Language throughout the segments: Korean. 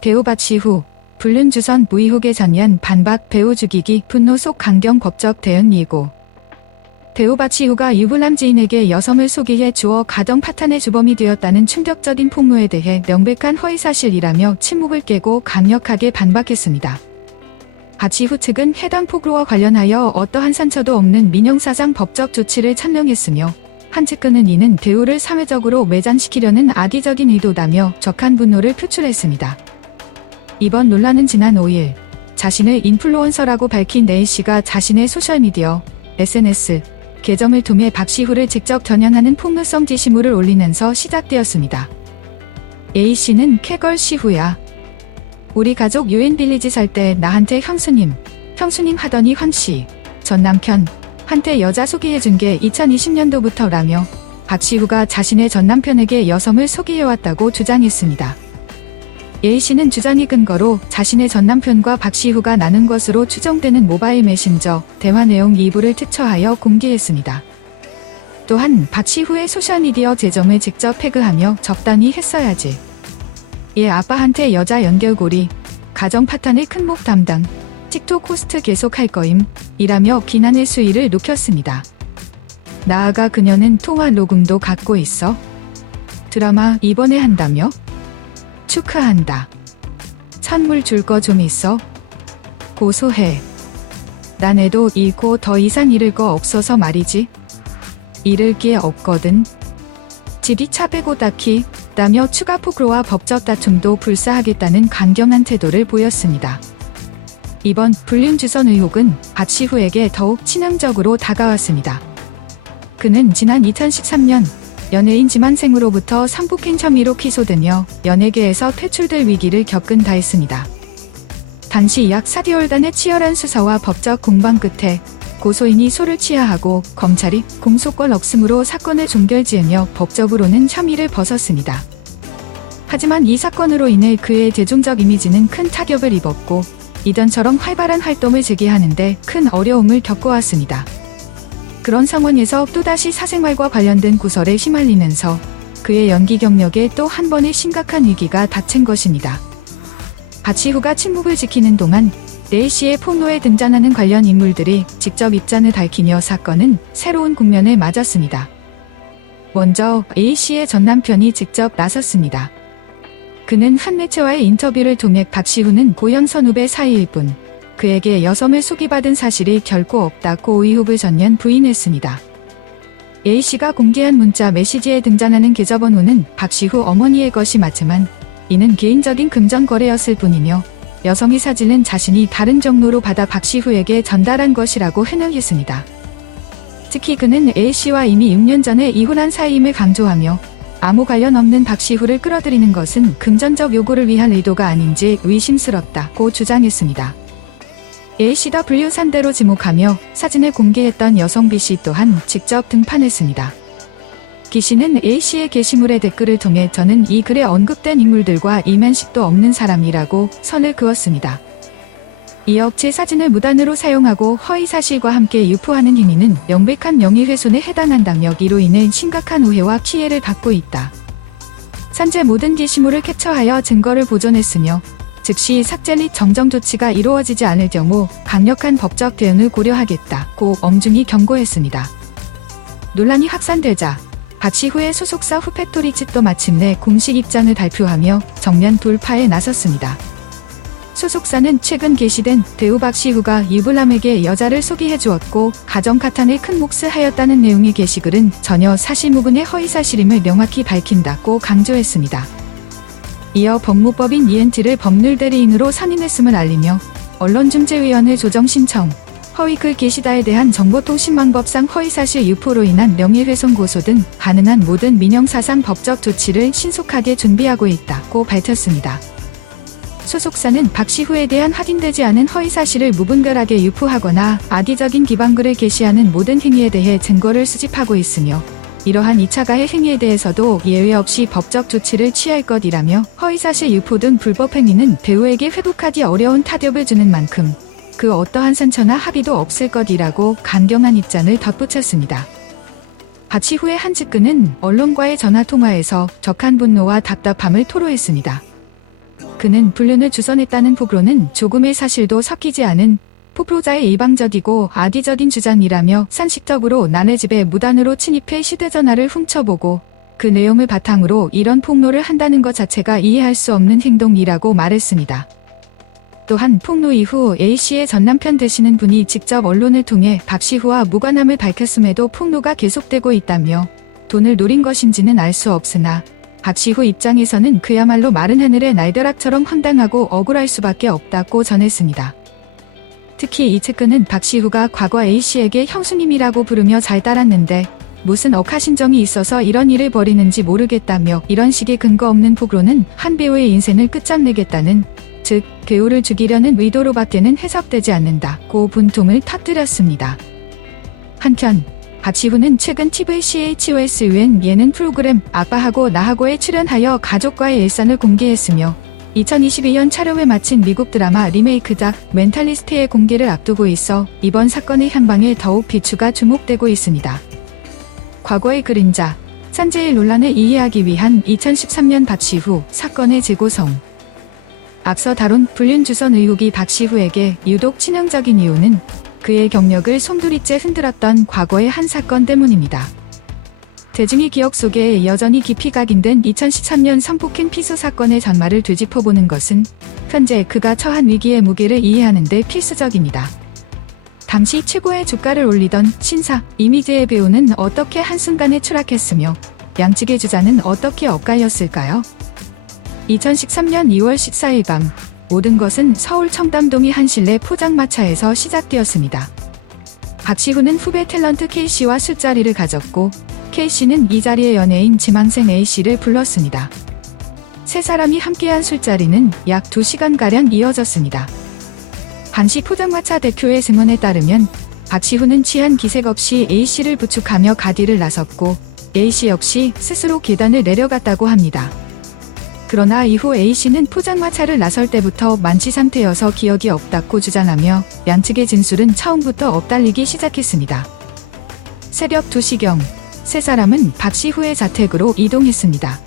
배우 박시후, 불륜주선 무의혹에 전이한 반박 배우 죽이기 분노 속 강경 법적 대응 예고. 배우 박시후가 유부남 지인에게 여성을 속이해 주어 가정 파탄의 주범이 되었다는 충격적인 폭로에 대해 명백한 허위사실이라며 침묵을 깨고 강력하게 반박했습니다. 박시후 측은 해당 폭로와 관련하여 어떠한 산처도 없는 민형사상 법적 조치를 천명했으며 한 측근은 이는 배우를 사회적으로 매장시키려는 악의적인 의도다며 격한 분노를 표출했습니다. 이번 논란은 지난 5일 자신을 인플루언서라고 밝힌 A씨가 자신의 소셜미디어, SNS 계정을 통해 박시후를 직접 겨냥하는 폭로성 게시물을 올리면서 시작되었습니다. A씨는 캐걸 시후야. 우리 가족 유엔빌리지 살 때 나한테 형수님 하더니 황씨, 전 남편 한테 여자 소개해준 게 2020년도부터라며 박시후가 자신의 전 남편에게 여성을 소개해왔다고 주장했습니다. A씨는 주장이 근거로 자신의 전 남편과 박시후가 나눈 것으로 추정되는 모바일 메신저 대화 내용 일부를 특처하여 공개했습니다. 또한 박시후의 소셜미디어 계정을 직접 태그하며 적당히 했어야지. 얘 아빠한테 여자 연결고리, 가정 파탄의 큰목 담당, 틱톡 호스트 계속 할 거임 이라며 비난의 수위를 높였습니다. 나아가 그녀는 통화 녹음도 갖고 있어. 드라마 이번에 한다며? 축하한다. 선물 줄 거 좀 있어? 고소해. 난 애도 잃고 더 이상 잃을 거 없어서 말이지. 잃을 게 없거든. 지리 차 빼고 딱히 라며 추가 폭로와 법적 다툼도 불사하겠다는 강경한 태도를 보였습니다. 이번 불륜주선 의혹은 박시후에게 더욱 치명적으로 다가왔습니다. 그는 지난 2013년 연예인 지만생으로부터 성폭행 혐의로 기소되며 연예계에서 퇴출될 위기를 겪은 바 있습니다. 당시 약 4개월간의 치열한 수사와 법적 공방 끝에 고소인이 소를 취하하고 검찰이 공소권 없음으로 사건을 종결지으며 법적으로는 혐의를 벗었습니다. 하지만 이 사건으로 인해 그의 대중적 이미지는 큰 타격을 입었고 이전처럼 활발한 활동을 재개하는데 큰 어려움을 겪어왔습니다. 그런 상황에서 또다시 사생활과 관련된 구설에 휘말리면서 그의 연기 경력에 또 한 번의 심각한 위기가 닥친 것입니다. 박시후가 침묵을 지키는 동안 A씨의 폭로에 등장하는 관련 인물들이 직접 입장을 밝히며 사건은 새로운 국면을 맞았습니다. 먼저 A씨의 전 남편이 직접 나섰습니다. 그는 한 매체와의 인터뷰를 통해 박시후는 고향 선후배 사이일 뿐 그에게 여성을 소개받은 사실이 결코 없다고 의혹을 전면 부인했습니다. A씨가 공개한 문자 메시지에 등장하는 계좌번호는 박시후 어머니의 것이 맞지만 이는 개인적인 금전 거래였을 뿐이며 여성의 사진은 자신이 다른 경로로 받아 박시후에게 전달한 것이라고 해명했습니다. 특히 그는 A씨와 이미 6년 전에 이혼한 사이임을 강조하며 아무 관련 없는 박시후를 끌어들이는 것은 금전적 요구를 위한 의도가 아닌지 의심스럽다고 주장했습니다. A씨가 불륜상대로 지목하며 사진을 공개했던 여성 B씨 또한 직접 등판했습니다. B씨는 A씨의 게시물의 댓글을 통해 저는 이 글에 언급된 인물들과 일면식도 없는 사람이라고 선을 그었습니다. 이 업체 사진을 무단으로 사용하고 허위사실과 함께 유포하는 행위는 명백한 명예훼손에 해당한다며 이로 인해 심각한 오해와 피해를 받고 있다. 현재 모든 게시물을 캡처하여 증거를 보존했으며 즉시 삭제 및 정정 조치가 이루어지지 않을 경우 강력한 법적 대응을 고려하겠다고 엄중히 경고했습니다. 논란이 확산되자 박시후의 소속사 후팩토리츠도 마침내 공식 입장을 발표하며 정면 돌파에 나섰습니다. 소속사는 최근 게시된 배우 박시후가 유부남에게 여자를 소개해주었고 가정 파탄에 큰 몫을 하였다는 내용의 게시글은 전혀 사실무근의 허위사실임을 명확히 밝힌다고 강조했습니다. 이어 법무법인 ENT를 법률대리인으로 선임했음을 알리며 언론중재위원회 조정 신청, 허위글 게시자에 대한 정보통신망법상 허위사실 유포로 인한 명예훼손 고소 등 가능한 모든 민형사상 법적 조치를 신속하게 준비하고 있다고 밝혔습니다. 소속사는 박시후에 대한 확인되지 않은 허위사실을 무분별하게 유포하거나 악의적인 기반글을 게시하는 모든 행위에 대해 증거를 수집하고 있으며 이러한 2차 가해 행위에 대해서도 예외 없이 법적 조치를 취할 것이라며 허위사실 유포 등 불법 행위는 배우에게 회복하기 어려운 타격을 주는 만큼 그 어떠한 상처나 합의도 없을 것이라고 강경한 입장을 덧붙였습니다. 박시후의 한 측근은 언론과의 전화통화에서 격한 분노와 답답함을 토로했습니다. 그는 불륜을 주선했다는 폭로는 조금의 사실도 섞이지 않은 폭로자의 일방적이고 악의적인 주장이라며 산식적으로 남의 집에 무단으로 침입해 휴대전화를 훔쳐보고 그 내용을 바탕으로 이런 폭로를 한다는 것 자체가 이해할 수 없는 행동이라고 말했습니다. 또한 폭로 이후 A씨의 전남편 되시는 분이 직접 언론을 통해 박씨후와 무관함을 밝혔음에도 폭로가 계속되고 있다며 돈을 노린 것인지는 알 수 없으나 박씨후 입장에서는 그야말로 마른 하늘의 날벼락처럼 황당하고 억울할 수밖에 없다고 전했습니다. 특히 이 측근은 박씨후가 과거 A씨에게 형수님이라고 부르며 잘 따랐는데 무슨 억하심정이 있어서 이런 일을 벌이는지 모르겠다며 이런 식의 근거 없는 폭로는 한 배우의 인생을 끝장내겠다는, 즉 배우를 죽이려는 의도로밖에는 해석되지 않는다고 분통을 터뜨렸습니다. 한편 박씨후는 최근 TVCHOS UN 예능 프로그램 아빠하고 나하고에 출연하여 가족과의 일상을 공개했으며 2022년 촬영을 마친 미국 드라마 리메이크작 멘탈리스트의 공개를 앞두고 있어 이번 사건의 향방에 더욱 비추가 주목되고 있습니다. 과거의 그림자, 산재의 논란을 이해하기 위한 2013년 박씨후 사건의 재구성. 앞서 다룬 불륜 주선 의혹이 박씨후에게 유독 치명적인 이유는 그의 경력을 송두리째 흔들었던 과거의 한 사건 때문입니다. 대중의 기억 속에 여전히 깊이 각인된 2013년 성폭행 피소 사건의 전말을 되짚어보는 것은 현재 그가 처한 위기의 무게를 이해하는 데 필수적입니다. 당시 최고의 주가를 올리던 신사 이미지의 배우는 어떻게 한순간에 추락했으며 양측의 주자는 어떻게 엇갈렸을까요? 2013년 2월 14일 밤 모든 것은 서울 청담동의 한 실내 포장마차에서 시작되었습니다. 박씨후는 후배 탤런트 K씨와 술자리를 가졌고 K씨는 이 자리에 연예인 지망생 A씨를 불렀습니다. 세 사람이 함께한 술자리는 약 2시간가량 이어졌습니다. 당시 포장마차 대표의 증언에 따르면 박씨후는 취한 기색 없이 A씨를 부축하며 가디를 나섰고 A씨 역시 스스로 계단을 내려갔다고 합니다. 그러나 이후 A씨는 포장마차를 나설 때부터 만취 상태여서 기억이 없다고 주장하며 양측의 진술은 처음부터 엇갈리기 시작했습니다. 새벽 2시경 세 사람은 박씨후의 자택으로 이동했습니다.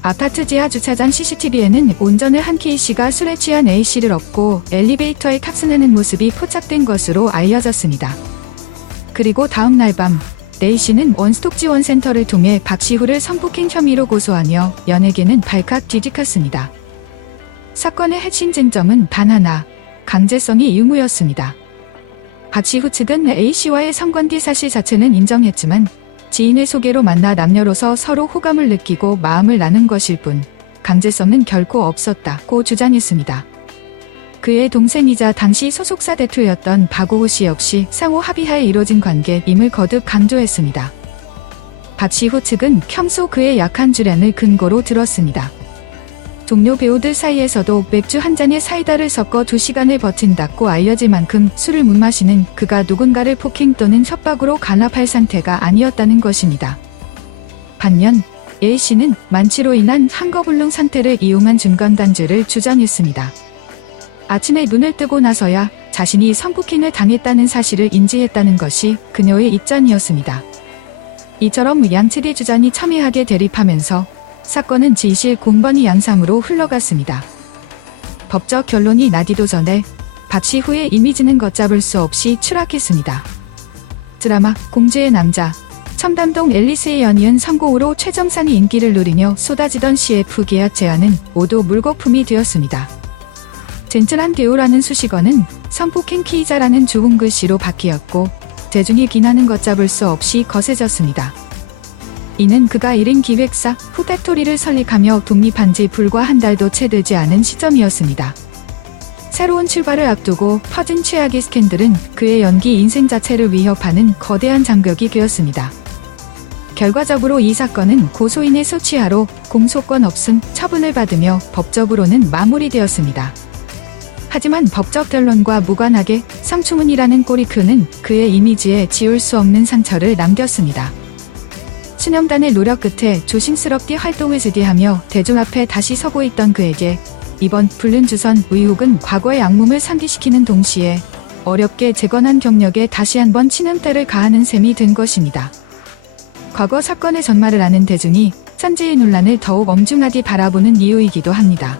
아파트 지하 주차장 CCTV에는 운전을 한 K씨가 술에 취한 A씨를 업고 엘리베이터에 탑승하는 모습이 포착된 것으로 알려졌습니다. 그리고 다음 날 밤 A씨는 원스톱 지원센터를 통해 박씨후를 성폭행 혐의로 고소하며 연예계는 발칵 뒤집혔습니다. 사건의 핵심 쟁점은 단 하나, 강제성이 유무였습니다. 박씨후 측은 A씨와의 성관계 사실 자체는 인정했지만 지인의 소개로 만나 남녀로서 서로 호감을 느끼고 마음을 나눈 것일 뿐 강제성은 결코 없었다고 주장했습니다. 그의 동생이자 당시 소속사 대표였던 박오호 씨 역시 상호 합의하에 이뤄진 관계임을 거듭 강조했습니다. 박씨후 측은 평소 그의 약한 주량을 근거로 들었습니다. 동료 배우들 사이에서도 맥주 한 잔에 사이다를 섞어 2시간을 버틴다고 알려질 만큼 술을 못 마시는 그가 누군가를 폭행 또는 협박으로 간압할 상태가 아니었다는 것입니다. 반면 A씨는 만취로 인한 한거불능 상태를 이용한 중간단주를 주장했습니다. 아침에 눈을 뜨고 나서야 자신이 성폭행을 당했다는 사실을 인지했다는 것이 그녀의 입장이었습니다. 이처럼 양측의 주장이 첨예하게 대립하면서 사건은 진실 공방이 양상으로 흘러갔습니다. 법적 결론이 나기도 전에 박씨후의 이미지는 걷잡을 수 없이 추락했습니다. 드라마 공주의 남자, 청담동 앨리스의 연이은 성공으로 최정상의 인기를 누리며 쏟아지던 CF 계약 제안은 모두 물거품이 되었습니다. 젠틀한 배우라는 수식어는 성폭행 피의자라는 좁은 글씨로 바뀌었고 대중의 비난은 걷잡을 수 없이 거세졌습니다. 이는 그가 1인 기획사 후팩토리를 설립하며 독립한 지 불과 한 달도 채 되지 않은 시점이었습니다. 새로운 출발을 앞두고 퍼진 최악의 스캔들은 그의 연기 인생 자체를 위협하는 거대한 장벽이 되었습니다. 결과적으로 이 사건은 고소인의 소취하로 공소권 없음 처분을 받으며 법적으로는 마무리되었습니다. 하지만 법적 결론과 무관하게 성추문이라는 꼬리표는 그의 이미지에 지울 수 없는 상처를 남겼습니다. 수년간의 노력 끝에 조심스럽게 활동을 재개하며 대중 앞에 다시 서고 있던 그에게 이번 불륜 주선 의혹은 과거의 악몽을 상기시키는 동시에 어렵게 재건한 경력에 다시 한번 치명타를 가하는 셈이 된 것입니다. 과거 사건의 전말을 아는 대중이 산재의 논란을 더욱 엄중하게 바라보는 이유이기도 합니다.